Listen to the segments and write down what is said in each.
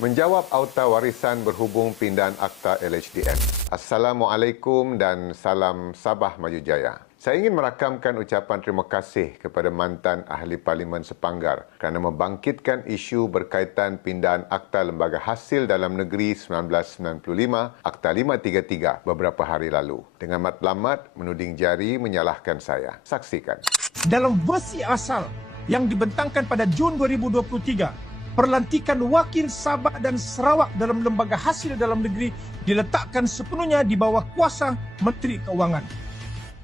Menjawab auta warisan berhubung pindahan Akta LHDN. Assalamualaikum dan salam Sabah Maju Jaya. Saya ingin merakamkan ucapan terima kasih kepada mantan Ahli Parlimen Sepanggar kerana membangkitkan isu berkaitan pindahan Akta Lembaga Hasil Dalam Negeri 1995, Akta 533 beberapa hari lalu. Dengan matlamat menuding jari menyalahkan saya. Saksikan. dalam versi asal yang dibentangkan pada Jun 2023 perlantikan wakil Sabah dan Sarawak dalam lembaga hasil dalam negeri diletakkan sepenuhnya di bawah kuasa Menteri Keuangan.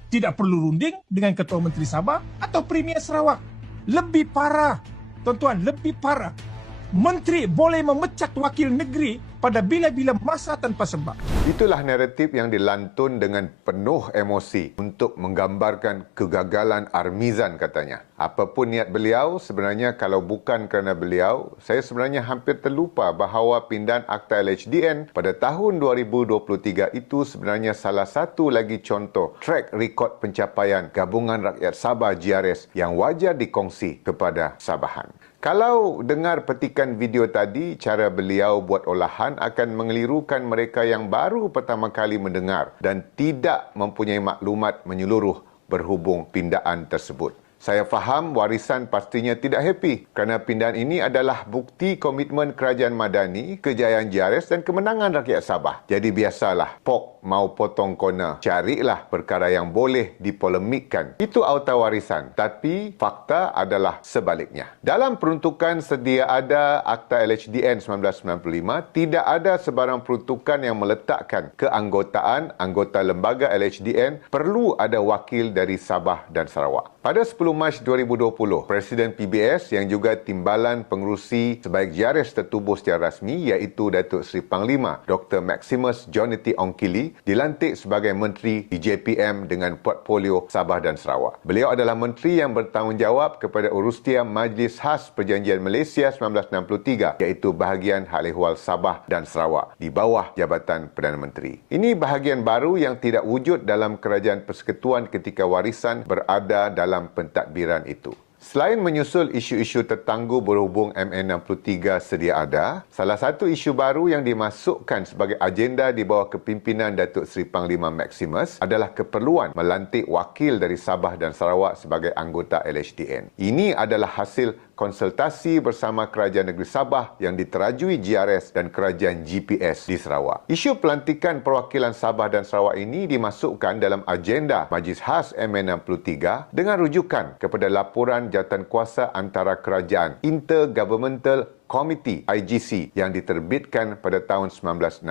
Tidak perlu runding dengan Ketua Menteri Sabah atau Premier Sarawak. Lebih parah, tuan-tuan, lebih parah. Menteri boleh memecat wakil negeri pada bila-bila masa tanpa sebab. Itulah naratif yang dilantun dengan penuh emosi untuk menggambarkan kegagalan Armizan katanya. Apapun niat beliau, sebenarnya kalau bukan kerana beliau, saya sebenarnya hampir terlupa bahawa pindahan Akta LHDN pada tahun 2023 itu sebenarnya salah satu lagi contoh track record pencapaian Gabungan Rakyat Sabah GRS yang wajar dikongsi kepada Sabahan. Kalau dengar petikan video tadi, cara beliau buat olahan akan mengelirukan mereka yang baru pertama kali mendengar dan tidak mempunyai maklumat menyeluruh berhubung pindahan tersebut. Saya faham warisan pastinya tidak happy kerana pindahan ini adalah bukti komitmen kerajaan madani, kejayaan JRS dan kemenangan rakyat Sabah. Jadi biasalah, pok mau potong kona, carilah perkara yang boleh dipolemikkan. Itu auta warisan, tapi fakta adalah sebaliknya. Dalam peruntukan sedia ada Akta LHDN 1995, tidak ada sebarang peruntukan yang meletakkan keanggotaan anggota lembaga LHDN perlu ada wakil dari Sabah dan Sarawak. Pada 10 Mac 2020, Presiden PBS yang juga timbalan pengurusi sebaik JRS tertubuh secara rasmi iaitu Datuk Seri Panglima Dr. Maximus Jonity Ongkili dilantik sebagai Menteri di JPM dengan portfolio Sabah dan Sarawak. Beliau adalah menteri yang bertanggungjawab kepada urusia Majlis Khas Perjanjian Malaysia 1963 iaitu bahagian hal ehwal Sabah dan Sarawak di bawah Jabatan Perdana Menteri. Ini bahagian baru yang tidak wujud dalam kerajaan persekutuan ketika warisan berada dalam dalam pentadbiran itu. Selain menyusul isu-isu tertangguh berhubung MN63 sedia ada, salah satu isu baru yang dimasukkan sebagai agenda di bawah kepimpinan Datuk Seri Panglima Maximus adalah keperluan melantik wakil dari Sabah dan Sarawak sebagai anggota LHDN. Ini adalah hasil konsultasi bersama Kerajaan Negeri Sabah yang diterajui GRS dan Kerajaan GPS di Sarawak. Isu pelantikan perwakilan Sabah dan Sarawak ini dimasukkan dalam agenda Majlis Khas MN63 dengan rujukan kepada laporan jawatankuasa antara kerajaan Intergovernmental Komiti IGC yang diterbitkan pada tahun 1962.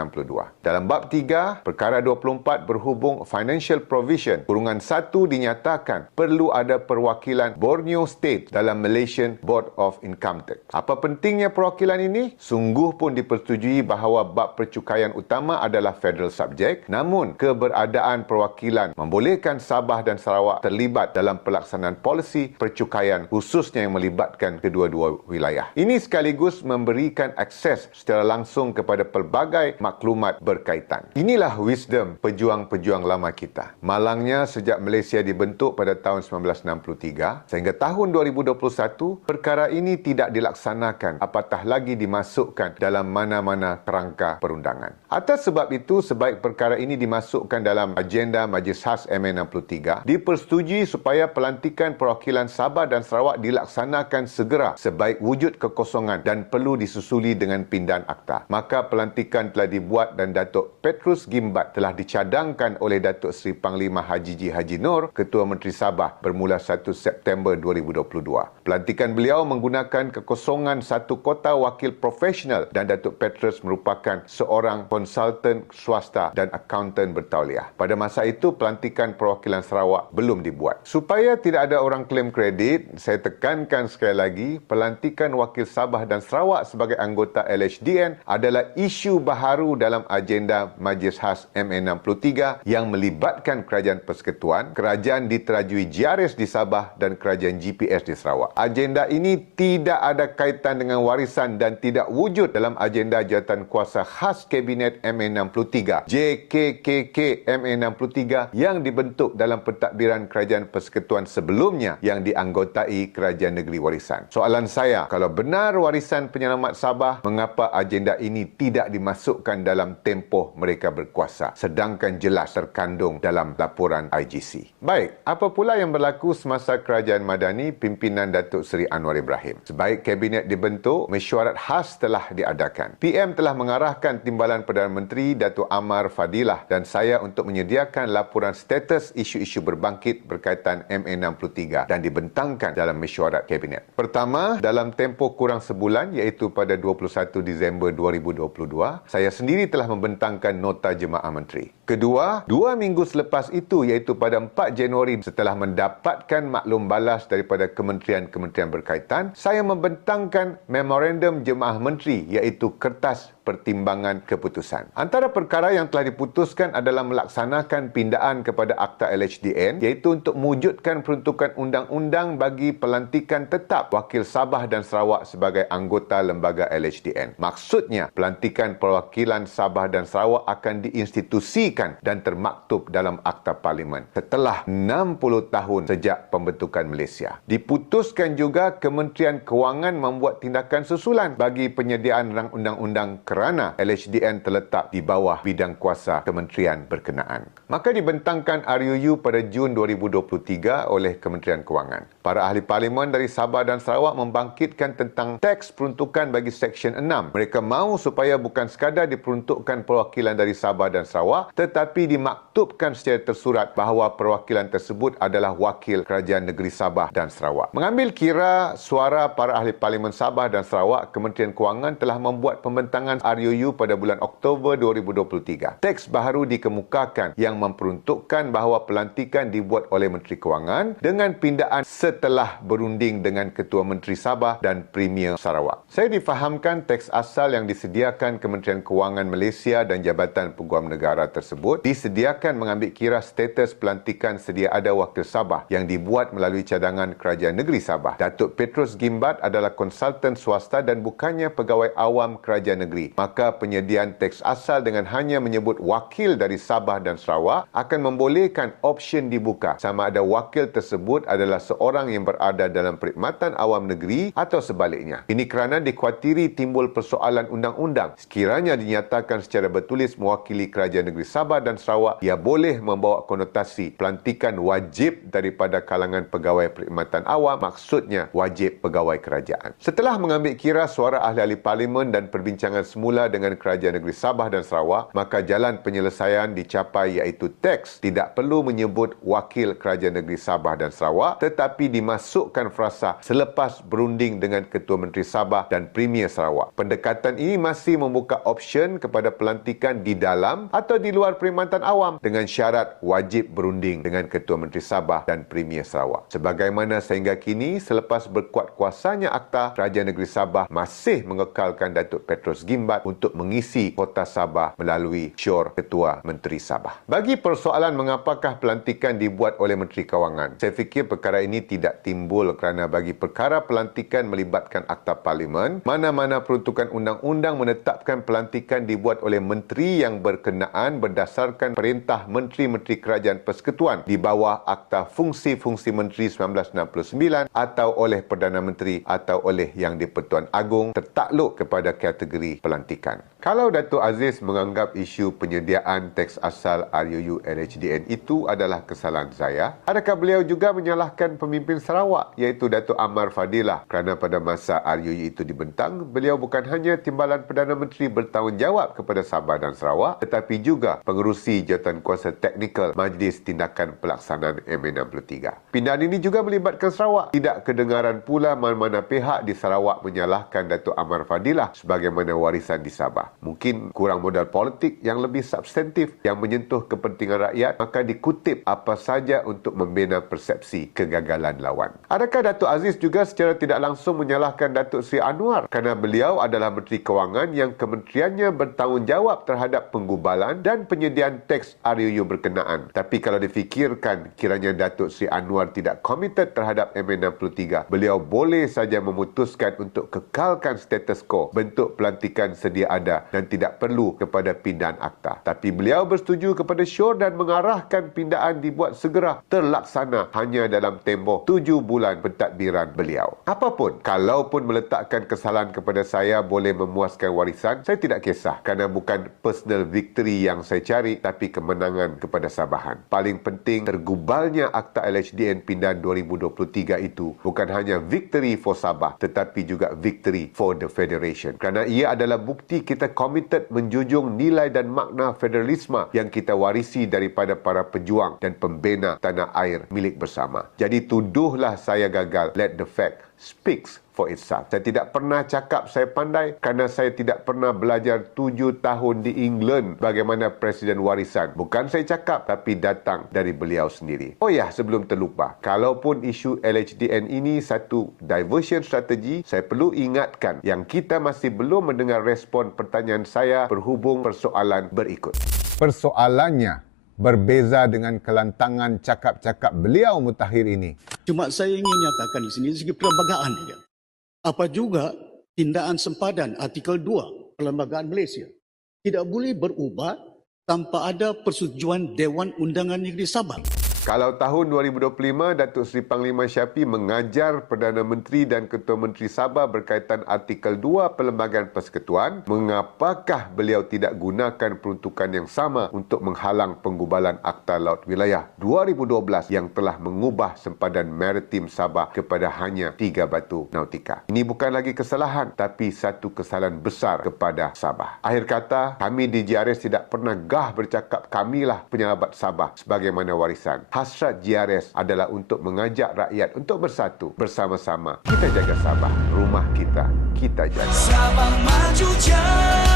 Dalam bab 3, perkara 24 berhubung financial provision, kurungan 1 dinyatakan perlu ada perwakilan Borneo State dalam Malaysian Board of Income Tax. Apa pentingnya perwakilan ini? Sungguh pun dipersetujui bahawa bab percukaian utama adalah federal subject, namun keberadaan perwakilan membolehkan Sabah dan Sarawak terlibat dalam pelaksanaan polisi percukaian khususnya yang melibatkan kedua-dua wilayah. Ini sekaligus sekaligus memberikan akses secara langsung kepada pelbagai maklumat berkaitan. Inilah wisdom pejuang-pejuang lama kita. Malangnya sejak Malaysia dibentuk pada tahun 1963 sehingga tahun 2021 perkara ini tidak dilaksanakan apatah lagi dimasukkan dalam mana-mana kerangka perundangan. Atas sebab itu sebaik perkara ini dimasukkan dalam agenda Majlis Khas MN63 dipersetujui supaya pelantikan perwakilan Sabah dan Sarawak dilaksanakan segera sebaik wujud kekosongan dan dan perlu disusuli dengan pindahan akta. Maka pelantikan telah dibuat dan Datuk Petrus Gimbat telah dicadangkan oleh Datuk Seri Panglima Haji Ji Haji Nur, Ketua Menteri Sabah bermula 1 September 2022. Pelantikan beliau menggunakan kekosongan satu kota wakil profesional dan Datuk Petrus merupakan seorang konsultan swasta dan akaunten bertauliah. Pada masa itu, pelantikan perwakilan Sarawak belum dibuat. Supaya tidak ada orang klaim kredit, saya tekankan sekali lagi, pelantikan wakil Sabah dan Sarawak sebagai anggota LHDN adalah isu baharu dalam agenda Majlis Khas MN63 yang melibatkan Kerajaan Persekutuan, Kerajaan diterajui JRS di Sabah dan Kerajaan GPS di Sarawak. Agenda ini tidak ada kaitan dengan warisan dan tidak wujud dalam agenda jawatan kuasa khas Kabinet MN63 JKKK MN63 yang dibentuk dalam pentadbiran Kerajaan Persekutuan sebelumnya yang dianggotai Kerajaan Negeri Warisan. Soalan saya, kalau benar warisan Barisan Penyelamat Sabah mengapa agenda ini tidak dimasukkan dalam tempoh mereka berkuasa sedangkan jelas terkandung dalam laporan IGC. Baik, apa pula yang berlaku semasa kerajaan Madani pimpinan Datuk Seri Anwar Ibrahim? Sebaik kabinet dibentuk, mesyuarat khas telah diadakan. PM telah mengarahkan Timbalan Perdana Menteri Datuk Amar Fadilah dan saya untuk menyediakan laporan status isu-isu berbangkit berkaitan MA63 dan dibentangkan dalam mesyuarat kabinet. Pertama, dalam tempoh kurang sebulan iaitu pada 21 Disember 2022, saya sendiri telah membentangkan nota jemaah menteri. Kedua, dua minggu selepas itu iaitu pada 4 Januari setelah mendapatkan maklum balas daripada kementerian-kementerian berkaitan, saya membentangkan memorandum jemaah menteri iaitu kertas pertimbangan keputusan. Antara perkara yang telah diputuskan adalah melaksanakan pindaan kepada Akta LHDN iaitu untuk mewujudkan peruntukan undang-undang bagi pelantikan tetap wakil Sabah dan Sarawak sebagai anggota lembaga LHDN. Maksudnya, pelantikan perwakilan Sabah dan Sarawak akan diinstitusikan dan termaktub dalam Akta Parlimen setelah 60 tahun sejak pembentukan Malaysia. Diputuskan juga Kementerian Kewangan membuat tindakan susulan bagi penyediaan rang undang-undang kerana LHDN terletak di bawah bidang kuasa kementerian berkenaan. Maka dibentangkan RUU pada Jun 2023 oleh Kementerian Kewangan. Para ahli parlimen dari Sabah dan Sarawak membangkitkan tentang teks peruntukan bagi Seksyen 6. Mereka mahu supaya bukan sekadar diperuntukkan perwakilan dari Sabah dan Sarawak tetapi dimaktubkan secara tersurat bahawa perwakilan tersebut adalah wakil kerajaan negeri Sabah dan Sarawak. Mengambil kira suara para ahli parlimen Sabah dan Sarawak, Kementerian Kewangan telah membuat pembentangan RUU pada bulan Oktober 2023. Teks baharu dikemukakan yang memperuntukkan bahawa pelantikan dibuat oleh Menteri Kewangan dengan pindaan setelah berunding dengan Ketua Menteri Sabah dan Premier Sarawak. Saya difahamkan teks asal yang disediakan Kementerian Kewangan Malaysia dan Jabatan Peguam Negara tersebut disediakan mengambil kira status pelantikan sedia ada wakil Sabah yang dibuat melalui cadangan Kerajaan Negeri Sabah. Datuk Petrus Gimbat adalah konsultan swasta dan bukannya pegawai awam Kerajaan Negeri. Maka penyediaan teks asal dengan hanya menyebut wakil dari Sabah dan Sarawak akan membolehkan option dibuka sama ada wakil tersebut adalah seorang yang berada dalam perkhidmatan awam negeri atau sebaliknya. Ini kerana dikhawatiri timbul persoalan undang-undang. Sekiranya dinyatakan secara bertulis mewakili kerajaan negeri Sabah dan Sarawak, ia boleh membawa konotasi pelantikan wajib daripada kalangan pegawai perkhidmatan awam, maksudnya wajib pegawai kerajaan. Setelah mengambil kira suara ahli-ahli parlimen dan perbincangan semula dengan kerajaan negeri Sabah dan Sarawak, maka jalan penyelesaian dicapai iaitu teks tidak perlu menyebut wakil kerajaan negeri Sabah dan Sarawak tetapi dimasukkan frasa selepas berunding dengan Ketua Menteri Sabah dan Premier Sarawak. Pendekatan ini masih membuka option kepada pelantikan di dalam atau di luar perkhidmatan awam dengan syarat wajib berunding dengan Ketua Menteri Sabah dan Premier Sarawak. Sebagaimana sehingga kini selepas berkuat kuasanya Akta, Kerajaan Negeri Sabah masih mengekalkan Datuk Petrus Gimbat untuk mengisi kota Sabah melalui syor Ketua Menteri Sabah. Bagi persoalan mengapakah pelantikan dibuat oleh Menteri Kewangan, saya fikir perkara ini tidak timbul kerana bagi perkara pelantikan melibatkan Akta Parlimen, mana-mana peruntukan undang-undang menetapkan pelantikan dibuat oleh menteri yang berkenaan berdasarkan perintah Menteri-Menteri Kerajaan Persekutuan di bawah Akta Fungsi-Fungsi Menteri 1969 atau oleh Perdana Menteri atau oleh Yang di-Pertuan Agong tertakluk kepada kategori pelantikan pelantikan. Kalau Datuk Aziz menganggap isu penyediaan teks asal RUU LHDN itu adalah kesalahan saya, adakah beliau juga menyalahkan pemimpin Sarawak iaitu Datuk Amar Fadilah kerana pada masa RUU itu dibentang, beliau bukan hanya Timbalan Perdana Menteri bertanggungjawab kepada Sabah dan Sarawak tetapi juga pengerusi jawatan kuasa teknikal Majlis Tindakan Pelaksanaan MA63. Pindahan ini juga melibatkan Sarawak. Tidak kedengaran pula mana-mana pihak di Sarawak menyalahkan Datuk Amar Fadilah sebagaimana warisan di Sabah. Mungkin kurang modal politik yang lebih substantif yang menyentuh kepentingan rakyat maka dikutip apa saja untuk membina persepsi kegagalan lawan. Adakah Datuk Aziz juga secara tidak langsung menyalahkan Datuk Seri Anwar kerana beliau adalah Menteri Kewangan yang kementeriannya bertanggungjawab terhadap penggubalan dan penyediaan teks RUU berkenaan. Tapi kalau difikirkan kiranya Datuk Seri Anwar tidak komited terhadap MA63, beliau boleh saja memutuskan untuk kekalkan status quo bentuk pelantikan sedia ada dan tidak perlu kepada pindahan akta. Tapi beliau bersetuju kepada syur dan mengarahkan pindaan dibuat segera terlaksana hanya dalam tempoh tujuh bulan pentadbiran beliau. Apapun, kalaupun meletakkan kesalahan kepada saya boleh memuaskan warisan, saya tidak kisah kerana bukan personal victory yang saya cari tapi kemenangan kepada Sabahan. Paling penting, tergubalnya Akta LHDN Pindahan 2023 itu bukan hanya victory for Sabah tetapi juga victory for the Federation. Kerana ia adalah bukti kita committed menjunjung nilai dan makna federalisme yang kita warisi daripada para pejuang dan pembina tanah air milik bersama. Jadi tuduhlah saya gagal. Let the fact speaks for itself. Saya tidak pernah cakap saya pandai kerana saya tidak pernah belajar tujuh tahun di England bagaimana Presiden warisan. Bukan saya cakap tapi datang dari beliau sendiri. Oh ya, sebelum terlupa, kalaupun isu LHDN ini satu diversion strategi, saya perlu ingatkan yang kita masih belum mendengar respon pertanyaan saya berhubung persoalan berikut. Persoalannya berbeza dengan kelantangan cakap-cakap beliau mutakhir ini. Cuma saya ingin nyatakan di sini segi perlembagaan dia. Apa juga tindakan sempadan artikel 2 Perlembagaan Malaysia tidak boleh berubah tanpa ada persetujuan Dewan Undangan Negeri Sabah. Kalau tahun 2025, Datuk Seri Panglima Syafi mengajar Perdana Menteri dan Ketua Menteri Sabah berkaitan artikel 2 Perlembagaan Persekutuan, mengapakah beliau tidak gunakan peruntukan yang sama untuk menghalang penggubalan Akta Laut Wilayah 2012 yang telah mengubah sempadan maritim Sabah kepada hanya tiga batu nautika. Ini bukan lagi kesalahan, tapi satu kesalahan besar kepada Sabah. Akhir kata, kami di JRS tidak pernah gah bercakap kamilah penyelamat Sabah sebagaimana warisan hasrat GRS adalah untuk mengajak rakyat untuk bersatu bersama-sama. Kita jaga Sabah, rumah kita, kita jaga. Sabah maju jaya